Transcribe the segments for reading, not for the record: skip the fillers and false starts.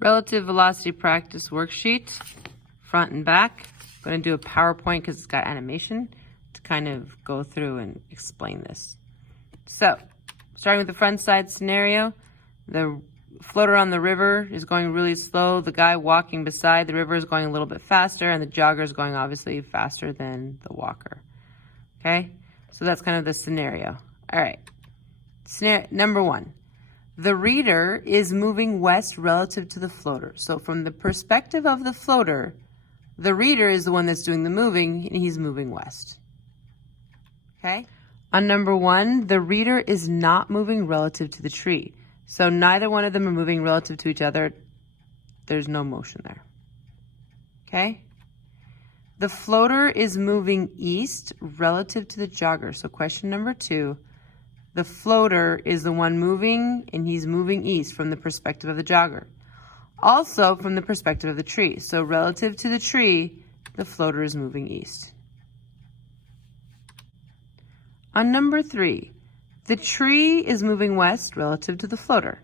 Relative velocity practice worksheet, front and back. I'm going to do a PowerPoint because it's got animation to kind of go through and explain this. So, starting with the front side scenario, the floater on the river is going really slow. The guy walking beside the river is going a little bit faster, and the jogger is going obviously faster than the walker. Okay, so that's kind of the scenario. All right, scenario number one. The reader is moving west relative to the floater. So from the perspective of the floater, the reader is the one that's doing the moving, and he's moving west. Okay? On number one, the reader is not moving relative to the tree. So neither one of them are moving relative to each other. There's no motion there. Okay? The floater is moving east relative to the jogger. So question number two. The floater is the one moving, and he's moving east from the perspective of the jogger. Also from the perspective of the tree. So relative to the tree, the floater is moving east. On number three, the tree is moving west relative to the floater.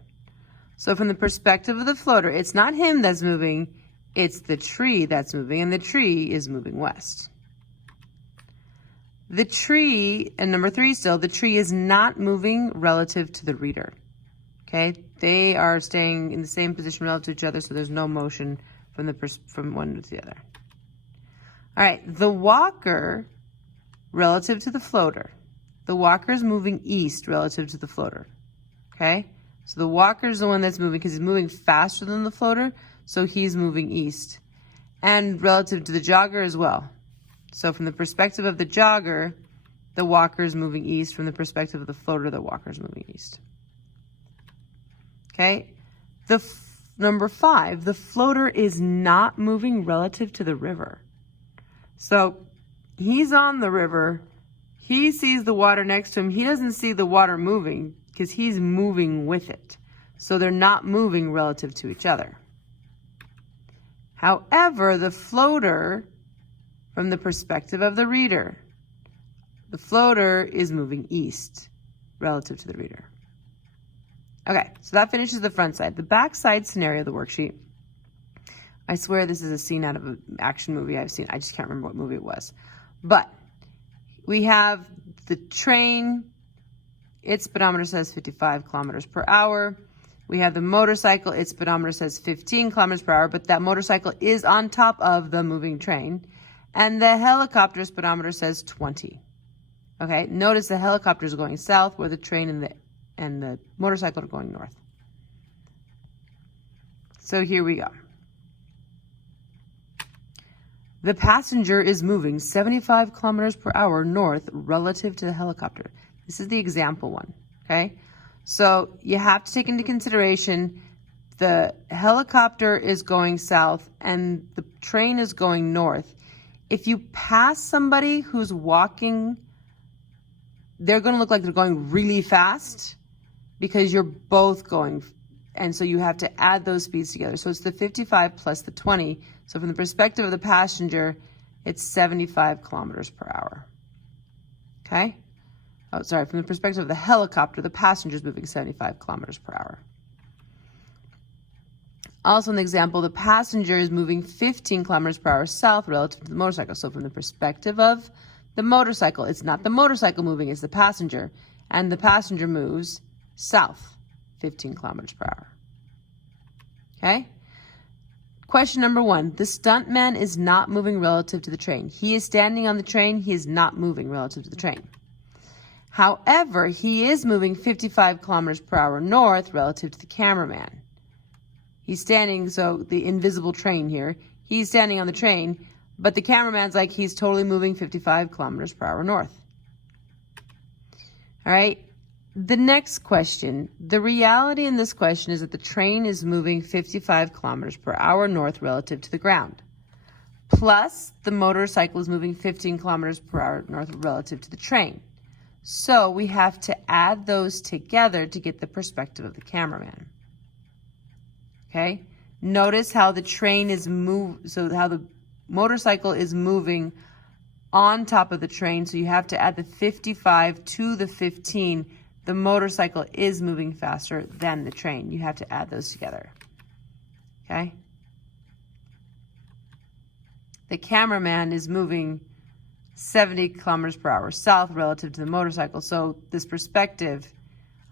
So from the perspective of the floater, it's not him that's moving, it's the tree that's moving, and the tree is moving west. The tree, and number three still, the tree is not moving relative to the reader. Okay, they are staying in the same position relative to each other, so there's no motion from one to the other. All right, the walker relative to the floater. The walker is moving east relative to the floater. Okay, so the walker is the one that's moving because he's moving faster than the floater, so he's moving east. And relative to the jogger as well. So from the perspective of the jogger, the walker is moving east. From the perspective of the floater, the walker is moving east. Okay, number five, the floater is not moving relative to the river. So he's on the river. He sees the water next to him. He doesn't see the water moving because he's moving with it. So they're not moving relative to each other. However, the floater, from the perspective of the reader, the floater is moving east relative to the reader. Okay, so that finishes the front side. The back side scenario of the worksheet, I swear this is a scene out of an action movie I've seen. I just can't remember what movie it was. But we have the train. Its speedometer says 55 kilometers per hour. We have the motorcycle. Its speedometer says 15 kilometers per hour, but that motorcycle is on top of the moving train. And the helicopter speedometer says 20. Okay, notice the helicopter is going south where the train and the motorcycle are going north. So here we go. The passenger is moving 75 kilometers per hour north relative to the helicopter. This is the example one, okay? So you have to take into consideration the helicopter is going south and the train is going north. If you pass somebody who's walking, they're going to look like they're going really fast because you're both going, and so you have to add those speeds together. So it's the 55 plus the 20. So from the perspective of the passenger, it's 75 kilometers per hour. Okay? Oh, sorry, from the perspective of the helicopter, the passenger is moving 75 kilometers per hour. Also in the example, the passenger is moving 15 kilometers per hour south relative to the motorcycle. So from the perspective of the motorcycle, it's not the motorcycle moving, it's the passenger. And the passenger moves south 15 kilometers per hour. Okay? Question number one, the stuntman is not moving relative to the train. He is standing on the train, he is not moving relative to the train. However, he is moving 55 kilometers per hour north relative to the cameraman. He's standing, so the invisible train here, he's standing on the train, but the cameraman's like he's totally moving 55 kilometers per hour north. All right, the next question, the reality in this question is that the train is moving 55 kilometers per hour north relative to the ground. Plus, the motorcycle is moving 15 kilometers per hour north relative to the train. So we have to add those together to get the perspective of the cameraman. Okay, notice how the train is how the motorcycle is moving on top of the train. So you have to add the 55 to the 15. The motorcycle is moving faster than the train. You have to add those together. okay? The cameraman is moving 70 kilometers per hour south relative to the motorcycle. So this perspective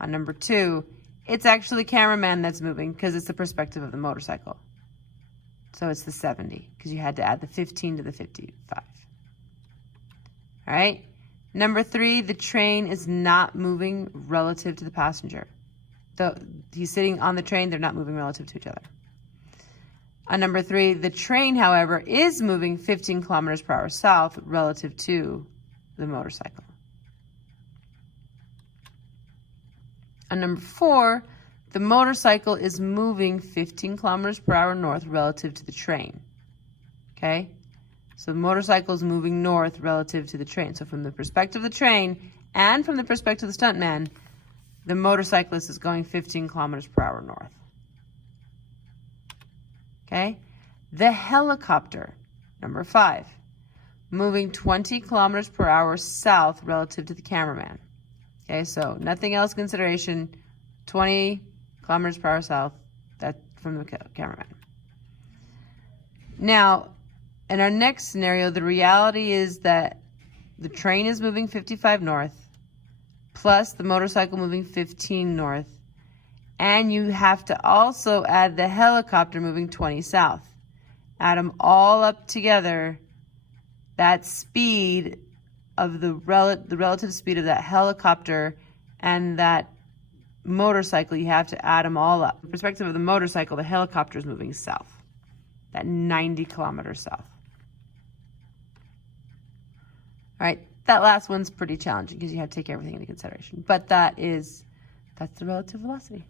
on number 2, it's actually the cameraman that's moving because it's the perspective of the motorcycle. So it's the 70 because you had to add the 15 to the 55. All right. Number 3, the train is not moving relative to the passenger. He's sitting on the train. They're not moving relative to each other. On number 3, the train, however, is moving 15 kilometers per hour south relative to the motorcycle. On number 4, the motorcycle is moving 15 kilometers per hour north relative to the train. Okay? So the motorcycle is moving north relative to the train. So from the perspective of the train and from the perspective of the stuntman, the motorcyclist is going 15 kilometers per hour north. Okay? The helicopter, number 5, moving 20 kilometers per hour south relative to the cameraman. Okay, so nothing else consideration, 20 kilometers per hour south, that's from the cameraman. Now, in our next scenario, the reality is that the train is moving 55 north, plus the motorcycle moving 15 north, and you have to also add the helicopter moving 20 south. Add them all up together, that speed of the relative speed of that helicopter and that motorcycle, you have to add them all up. From the perspective of the motorcycle, the helicopter is moving south, that 90 kilometers south. All right, that last one's pretty challenging because you have to take everything into consideration. But that's the relative velocity.